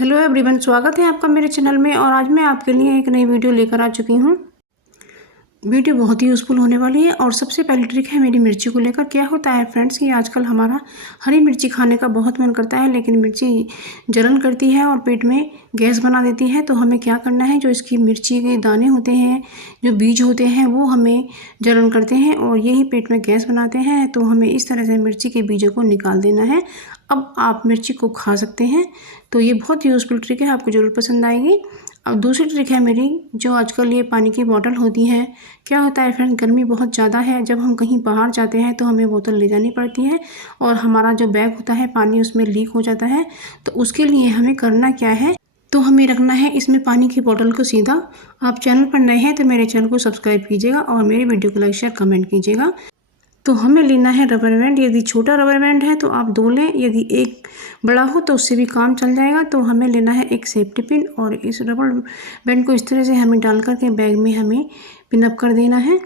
Hello everyone, स्वागत है आपका मेरे चैनल में। और आज मैं आपके लिए एक नई वीडियो लेकर आ चुकी हूँ। वीडियो बहुत ही यूज़फुल होने वाली है। और सबसे पहली ट्रिक है मेरी मिर्ची को लेकर। क्या होता है फ्रेंड्स कि आजकल हमारा हरी मिर्ची खाने का बहुत मन करता है, लेकिन मिर्ची जलन करती है और पेट में गैस बना देती है। तो हमें क्या करना है, जो इसकी मिर्ची के दाने होते हैं, जो बीज होते हैं, वो हमें जलन करते हैं और यही पेट में गैस बनाते हैं। तो हमें इस तरह से मिर्ची के बीजों को निकाल देना है। अब आप मिर्ची को खा सकते हैं। तो ये बहुत यूज़फुल ट्रिक है, आपको ज़रूर पसंद आएगी। अब दूसरी ट्रिक है मेरी, जो आजकल ये पानी की बॉटल होती है। क्या होता है फ्रेंड, गर्मी बहुत ज़्यादा है, जब हम कहीं बाहर जाते हैं तो हमें बोतल ले जानी पड़ती है और हमारा जो बैग होता है पानी उसमें लीक हो जाता है। तो उसके लिए हमें करना क्या है, तो हमें रखना है इसमें पानी की बोतल को सीधा। आप चैनल पर नए हैं तो मेरे चैनल को सब्सक्राइब कीजिएगा और मेरी वीडियो को लाइक शेयर कमेंट कीजिएगा। तो हमें लेना है रबर बैंड। यदि छोटा रबर बैंड है तो आप 2 लें, यदि एक बड़ा हो तो उससे भी काम चल जाएगा। तो हमें लेना है एक सेफ्टी पिन और इस रबर बैंड को इस तरह से हमें डाल कर के बैग में हमें पिन अप कर देना है।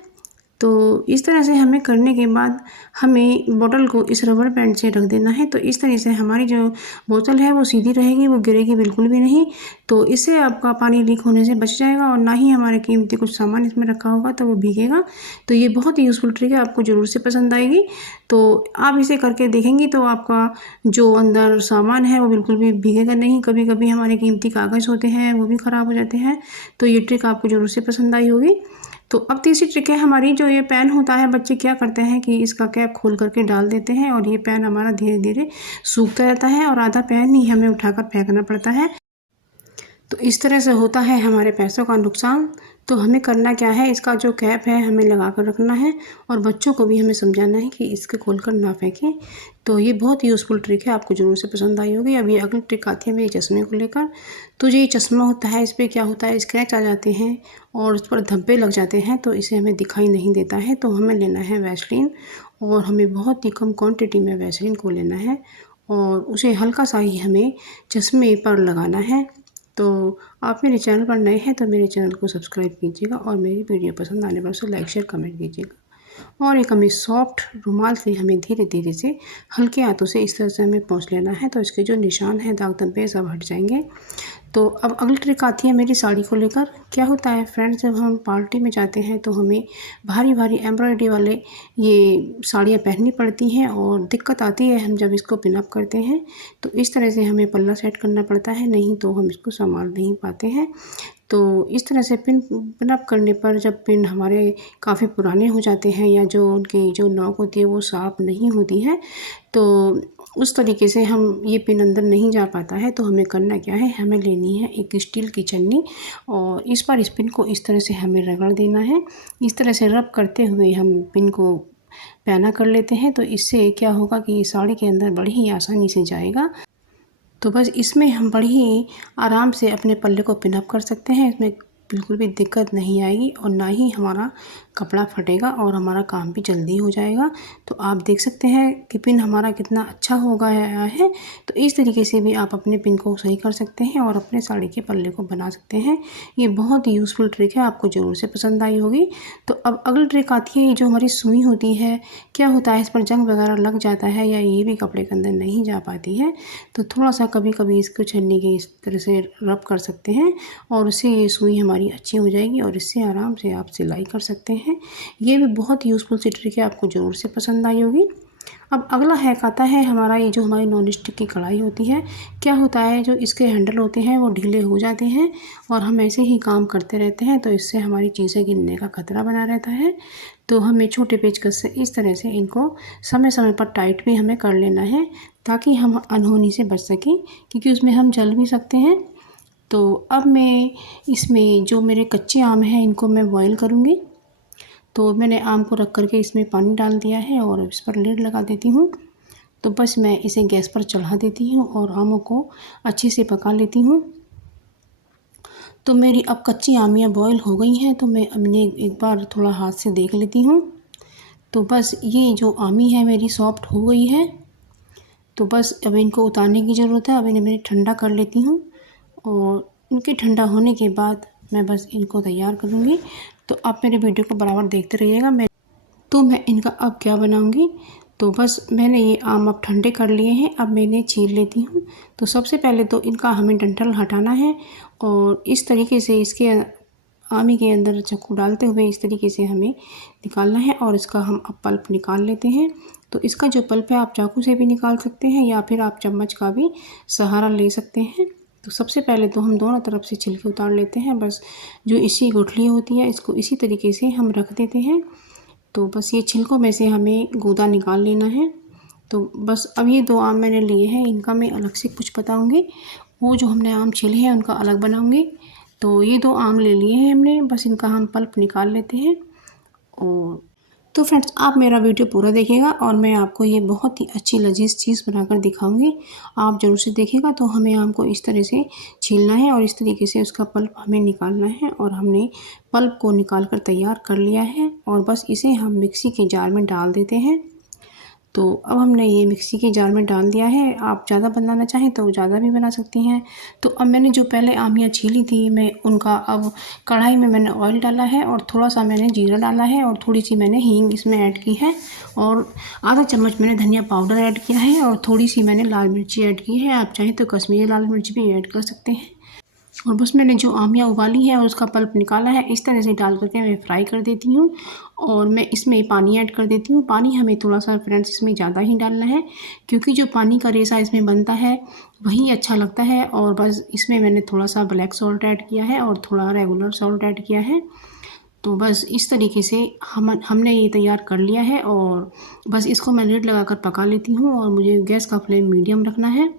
तो इस तरह से हमें करने के बाद हमें बोतल को इस रबर बैंड से रख देना है। तो इस तरह से हमारी जो बोतल है वो सीधी रहेगी, वो गिरेगी बिल्कुल भी नहीं। तो इससे आपका पानी लीक होने से बच जाएगा और ना ही हमारे कीमती कुछ सामान इसमें रखा होगा तो वो भीगेगा। तो ये बहुत ही यूज़फुल ट्रिक है, आपको ज़रूर से पसंद आएगी। तो आप इसे करके देखेंगी तो आपका जो अंदर सामान है वो बिल्कुल भी भीगेगा नहीं। कभी कभी हमारे कीमती कागज़ होते हैं वो भी ख़राब हो जाते हैं। तो ये ट्रिक आपको ज़रूर से पसंद आई होगी। तो अब तीसरी ट्रिक है हमारी, जो ये पैन होता है, बच्चे क्या करते हैं कि इसका कैप खोल करके डाल देते हैं और ये पैन हमारा धीरे धीरे सूखता रहता है और आधा पैन ही हमें उठाकर फेंकना पड़ता है। तो इस तरह से होता है हमारे पैसों का नुकसान। तो हमें करना क्या है, इसका जो कैप है हमें लगा कर रखना है और बच्चों को भी हमें समझाना है कि इसके खोलकर ना फेंकें। तो ये बहुत ही यूज़फुल ट्रिक है, आपको ज़रूर से पसंद आई होगी। अब ये अगली ट्रिक आती है मेरे चश्मे को लेकर। तो जो ये चश्मा होता है, इस पर क्या होता है, स्क्रैच आ जाते हैं और उस पर धब्बे लग जाते हैं, तो इसे हमें दिखाई नहीं देता है। तो हमें लेना है वैसलीन और हमें बहुत ही कम क्वान्टिटी में वैसलीन को लेना है और उसे हल्का सा ही हमें चश्मे पर लगाना है। तो आप मेरे चैनल पर नए हैं तो मेरे चैनल को सब्सक्राइब कीजिएगा और मेरी वीडियो पसंद आने पर उसे लाइक शेयर कमेंट कीजिएगा। और एक हमें सॉफ्ट रुमाल से हमें धीरे धीरे से हल्के हाथों से इस तरह से हमें पोंछ लेना है। तो इसके जो निशान हैं, दाग धब्बे सब हट जाएंगे। तो अब अगली ट्रिक आती है मेरी साड़ी को लेकर। क्या होता है फ्रेंड्स, जब हम पार्टी में जाते हैं तो हमें भारी भारी एम्ब्रॉयडरी वाले ये साड़ियाँ पहननी पड़ती हैं और दिक्कत आती है हम जब इसको पिन अप करते हैं। तो इस तरह से हमें पल्ला सेट करना पड़ता है, नहीं तो हम इसको संभाल नहीं पाते हैं। तो इस तरह से पिन अप करने पर जब पिन हमारे काफ़ी पुराने हो जाते हैं या जो उनकी जो नॉक होती है वो साफ नहीं होती है, तो उस तरीके से हम ये पिन अंदर नहीं जा पाता है। तो हमें करना क्या है, हमें लेनी है एक स्टील की छन्नी और इस पर इस पिन को इस तरह से हमें रगड़ देना है। इस तरह से रब करते हुए हम पिन को पैना कर लेते हैं। तो इससे क्या होगा कि साड़ी के अंदर बड़ी ही आसानी से जाएगा। तो बस इसमें हम बड़ी ही आराम से अपने पल्ले को पिन अप कर सकते हैं। इसमें बिल्कुल भी दिक्कत नहीं आएगी और ना ही हमारा कपड़ा फटेगा और हमारा काम भी जल्दी हो जाएगा। तो आप देख सकते हैं कि पिन हमारा कितना अच्छा हो गया है। तो इस तरीके से भी आप अपने पिन को सही कर सकते हैं और अपने साड़ी के पल्ले को बना सकते हैं। ये बहुत ही यूज़फुल ट्रिक है, आपको ज़रूर से पसंद आई होगी। तो अब अगली ट्रिक आती है, ये जो हमारी सुई होती है, क्या होता है इस पर जंग वगैरह लग जाता है या ये भी कपड़े के अंदर नहीं जा पाती है। तो थोड़ा सा कभी कभी इसको छन्नी के इस तरह से रब कर सकते हैं और उससे ये सुई हमारी अच्छी हो जाएगी और इससे आराम से आप सिलाई कर सकते हैं। ये भी बहुत यूज़फुल सी ट्रिक है, आपको ज़रूर से पसंद आई होगी। अब अगला हैक आता है हमारा, ये जो हमारी नॉन स्टिक की कढ़ाई होती है। क्या होता है, जो इसके हैंडल होते हैं वो ढीले हो जाते हैं और हम ऐसे ही काम करते रहते हैं, तो इससे हमारी चीज़ें गिरने का खतरा बना रहता है। तो हमें छोटे पेचकस से इस तरह से इनको समय समय पर टाइट भी हमें कर लेना है ताकि हम अनहोनी से बच सकें, क्योंकि उसमें हम जल भी सकते हैं। तो अब मैं इसमें जो मेरे कच्चे आम हैं इनको मैं बॉईल करूँगी। तो मैंने आम को रख करके इसमें पानी डाल दिया है और इस पर लिड लगा देती हूँ। तो बस मैं इसे गैस पर चढ़ा देती हूँ और आमों को अच्छे से पका लेती हूँ। तो मेरी अब कच्ची आमियाँ बॉईल हो गई हैं, तो मैं अपने एक बार थोड़ा हाथ से देख लेती हूँ। तो बस ये जो आमी है मेरी सॉफ्ट हो गई है। तो बस अब इनको उतारने की ज़रूरत है। अब इन्हें मैं ठंडा कर लेती हूँ और इनके ठंडा होने के बाद मैं बस इनको तैयार करूँगी। तो आप मेरे वीडियो को बराबर देखते रहिएगा। मैं इनका अब क्या बनाऊँगी। तो तो बस मैंने ये आम अब ठंडे कर लिए हैं। अब मैं इन्हें छील लेती हूँ। तो सबसे पहले तो इनका हमें डंठल हटाना है और इस तरीके से इसके आमी के अंदर चाकू डालते हुए इस तरीके से हमें निकालना है और इसका हम अब पल्प निकाल लेते हैं। तो इसका जो पल्प है आप चाकू से भी निकाल सकते हैं या फिर आप चम्मच का भी सहारा ले सकते हैं। तो सबसे पहले तो हम दोनों तरफ से छिलके उतार लेते हैं। बस जो इसी गुठली होती है इसको इसी तरीके से हम रख देते हैं। तो बस ये छिलकों में से हमें गूदा निकाल लेना है। तो बस अब ये 2 आम मैंने लिए हैं, इनका मैं अलग से कुछ बताऊँगी। वो जो हमने आम छीले हैं उनका अलग बनाऊँगी। तो ये 2 आम ले लिए हैं हमने, बस इनका हम पल्प निकाल लेते हैं। और तो फ्रेंड्स आप मेरा वीडियो पूरा देखिएगा और मैं आपको ये बहुत ही अच्छी लजीज चीज़ बनाकर दिखाऊंगी। आप ज़रूर से देखिएगा। तो हमें आम को इस तरह से छीलना है और इस तरीके से उसका पल्प हमें निकालना है और हमने पल्प को निकाल कर तैयार कर लिया है और बस इसे हम मिक्सी के जार में डाल देते हैं। तो अब हमने ये मिक्सी के जार में डाल दिया है। आप ज़्यादा बनाना चाहें तो ज़्यादा भी बना सकती हैं। तो अब मैंने जो पहले आमियाँ छीली थी मैं उनका अब कढ़ाई में मैंने ऑयल डाला है और थोड़ा सा मैंने जीरा डाला है और थोड़ी सी मैंने हींग इसमें ऐड की है और आधा चम्मच मैंने धनिया पाउडर ऐड किया है और थोड़ी सी मैंने लाल मिर्ची ऐड की है। आप चाहें तो कश्मीरी लाल मिर्च भी ऐड कर सकते हैं। और बस मैंने जो आमियाँ उबाली है और उसका पल्प निकाला है इस तरह से डाल करके मैं फ्राई कर देती हूँ और मैं इसमें पानी ऐड कर देती हूँ। पानी हमें थोड़ा सा फ्रेंड्स इसमें ज़्यादा ही डालना है क्योंकि जो पानी का रेशा इसमें बनता है वही अच्छा लगता है। और बस इसमें मैंने थोड़ा सा ब्लैक सॉल्ट ऐड किया है और थोड़ा रेगुलर सॉल्ट ऐड किया है। तो बस इस तरीके से हमने ये तैयार कर लिया है और बस इसको मैं लिड लगा कर पका लेती हूँ और मुझे गैस का फ्लेम मीडियम रखना है।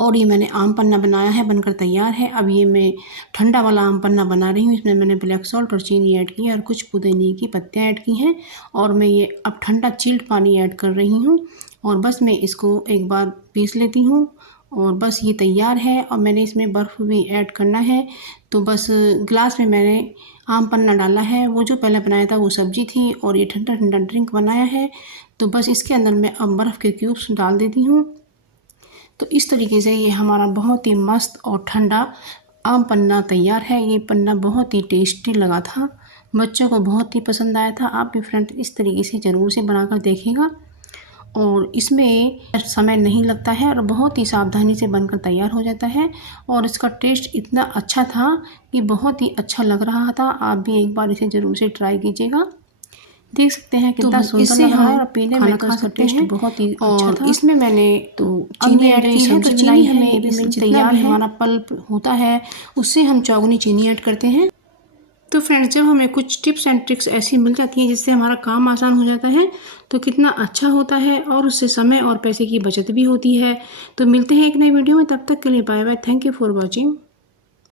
और ये मैंने आम पन्ना बनाया है, बनकर तैयार है। अब ये मैं ठंडा वाला आम पन्ना बना रही हूँ। इसमें मैंने ब्लैक सॉल्ट और चीनी ऐड की है और कुछ पुदीने की पत्तियाँ ऐड की हैं और मैं ये अब ठंडा चिल्ड पानी ऐड कर रही हूँ और बस मैं इसको एक बार पीस लेती हूँ और बस ये तैयार है। और मैंने इसमें बर्फ़ भी ऐड करना है। तो बस ग्लास में मैंने आम पन्ना डाला है। वो जो पहले बनाया था वो सब्ज़ी थी और ये ठंडा ठंडा ड्रिंक बनाया है। तो बस इसके अंदर मैं अब बर्फ़ के क्यूब्स डाल देती हूँ। तो इस तरीके से ये हमारा बहुत ही मस्त और ठंडा आम पन्ना तैयार है। ये पन्ना बहुत ही टेस्टी लगा था, बच्चों को बहुत ही पसंद आया था। आप भी फ्रेंड इस तरीके से ज़रूर से बनाकर देखिएगा और इसमें समय नहीं लगता है और बहुत ही सावधानी से बनकर तैयार हो जाता है और इसका टेस्ट इतना अच्छा था कि बहुत ही अच्छा लग रहा था। आप भी एक बार इसे ज़रूर से ट्राई कीजिएगा। देख सकते हैं कितना सुंदर लग रहा है और पीने में खा सकते हैं, बहुत ही अच्छा था। इसमें मैंने तो चीनी ऐड की है। तो चीनी हमें तैयार हमारा पल्प होता है उससे हम चौगुनी चीनी ऐड करते हैं। तो फ्रेंड्स जब हमें कुछ टिप्स एंड ट्रिक्स ऐसी मिल जाती हैं जिससे हमारा काम आसान हो जाता है तो कितना अच्छा होता है और उससे समय और पैसे की बचत भी होती है। तो मिलते हैं एक नई वीडियो में, तब तक के लिए bye bye. Thank you for watching.